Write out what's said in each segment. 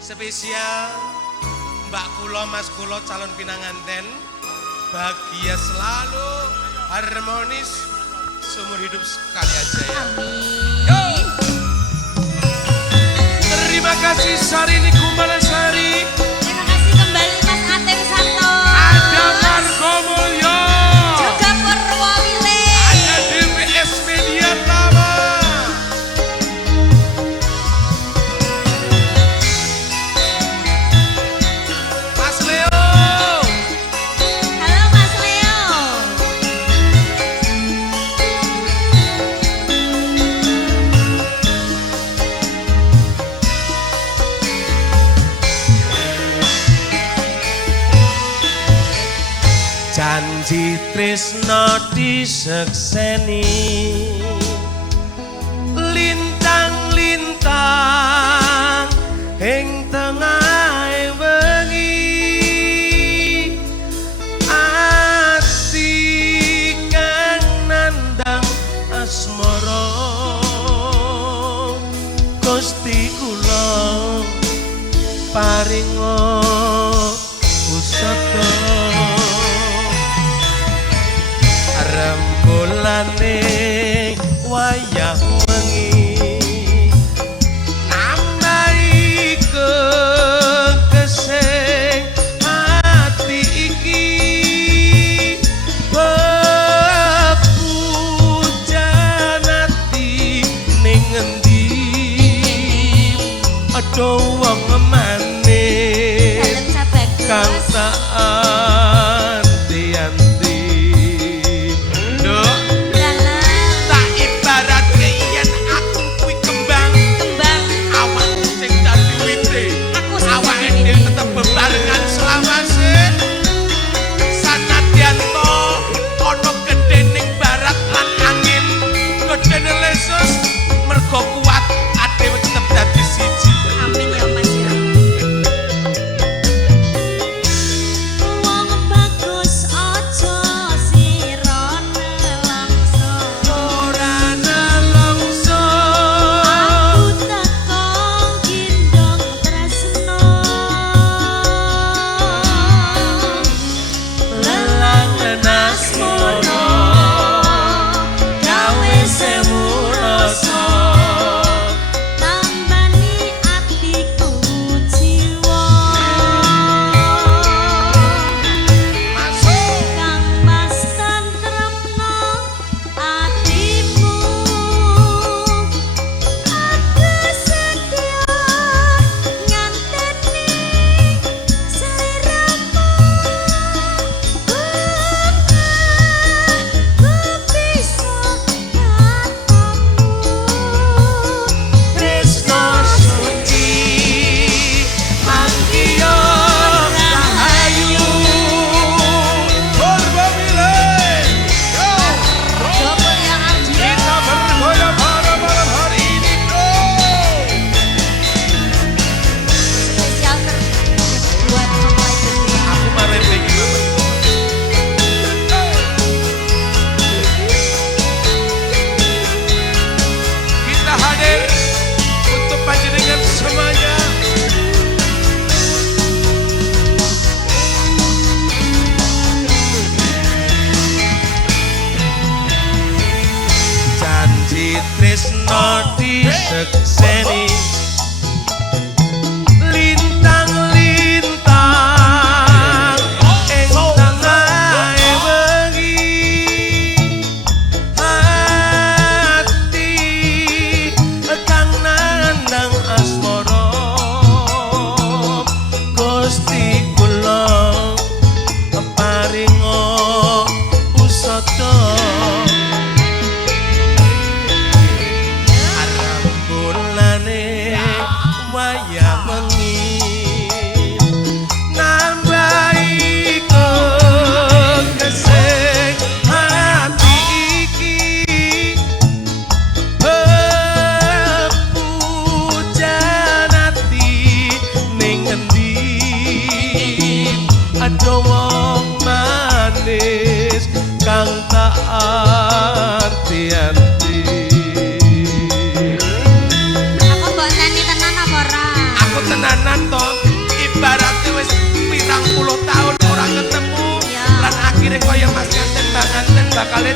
Spesial Mbak Kulo, Mas Kulo calon pinanganten. Bahagia selalu, harmonis, seumur hidup sekali aja ya. Amin. Terima kasih Sarini Kumbalasari. Terima kasih kembali Mas Ateng Santos. Ada Margo Mulyo. Juga Purwowile. Ada DPS Media Lama. Mas Leo. Halo Mas Leo. Janji tresno disekseni, lintang-lintang ing tengah wengi, ati kang nandang asmara Gusti kula paringa pusaka rembolane wayah wengi nambahi kegeseng hati iki bepujan hati ning endi aduh wong manis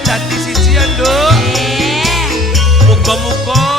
dadi siji ya, Nduk. Eh. Muga-muga